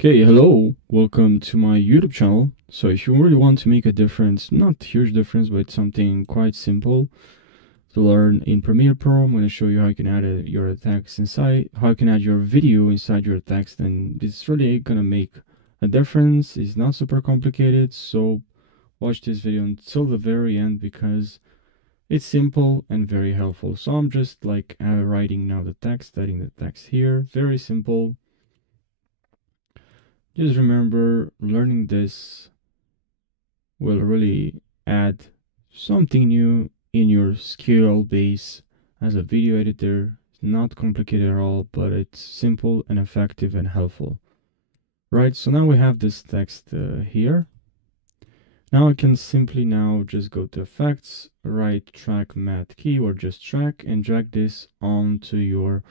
Okay, hello, welcome to my YouTube channel. So if you really want to make a difference, not huge difference, but something quite simple to learn in Premiere Pro, I'm going to show you how you can add your text inside, how you can add your video inside your text, and it's really going to make a difference. It's not super complicated, so watch this video until the very end because it's simple and very helpful. So I'm just like writing now the text, adding the text here, very simple. Just remember, learning this will really add something new in your skill base as a video editor. It's not complicated at all, but it's simple and effective and helpful. Right, so now we have this text here. Now I can simply now just go to effects, right track matte key or just track, and drag this onto your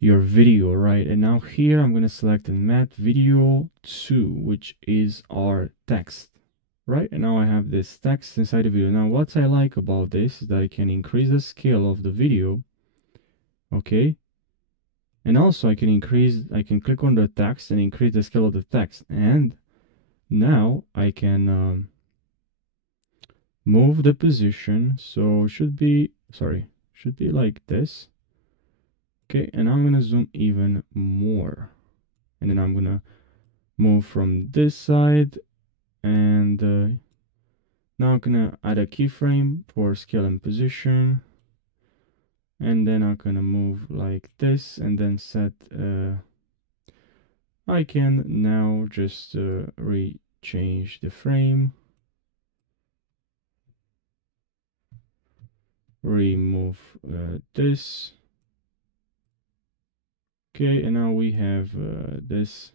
video, right? And now here I'm going to select a matte video 2, which is our text, right? And now I have this text inside the video. Now what I like about this is that I can increase the scale of the video, okay? And also I can click on the text and increase the scale of the text. And now I can move the position. So should be like this. Okay, and I'm gonna zoom even more. And then I'm gonna move from this side, and now I'm gonna add a keyframe for scale and position, and then I'm gonna move like this, and then set I can now just change the frame, remove this. Okay, and now we have this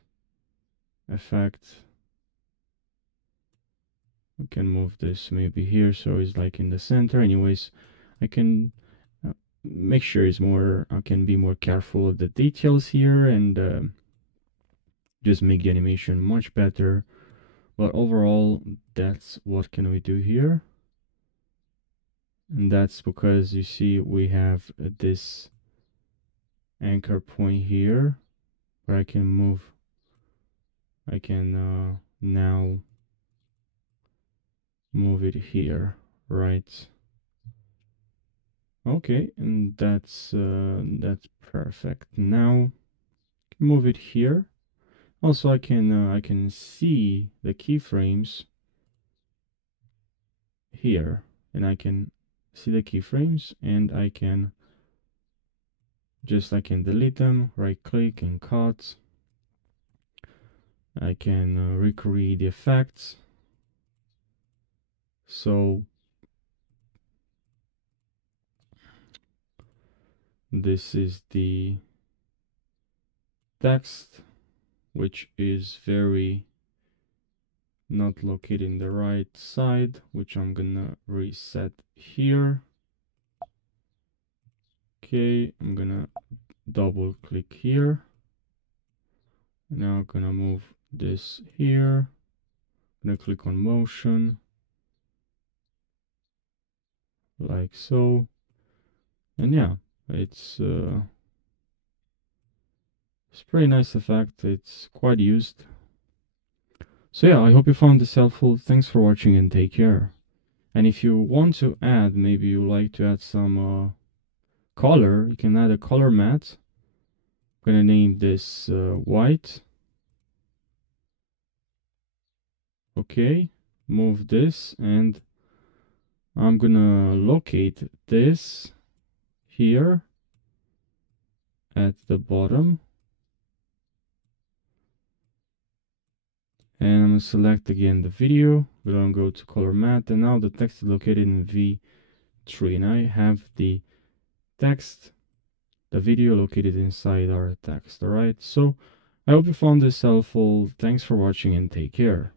effect. We can move this maybe here so it's like in the center. Anyways, I can make sure it's more, I can be more careful of the details here and just make the animation much better. But overall, that's what can we do here. And that's because you see we have this anchor point here where I can move. I can now move it here, right? Okay, and that's perfect. Now move it here. Also, I can see the keyframes here, and I can see the keyframes, and I can delete them. Right click and cut. I can recreate the effects. So this is the text, which is very not located in the right side, which I'm gonna reset here. Okay, I'm gonna double click here. Now I'm gonna move this here. I'm gonna click on motion like so. And yeah, it's pretty nice effect. It's quite used. So yeah, I hope you found this helpful. Thanks for watching and take care. And if you want to add, maybe you like to add some color, you can add a color matte. I'm gonna name this white. Okay, move this, and I'm gonna locate this here at the bottom. And I'm gonna select again the video. We're gonna go to color matte, and now the text is located in V3, and I have the text, the video located inside our text. All right, so I hope you found this helpful. Thanks for watching and take care.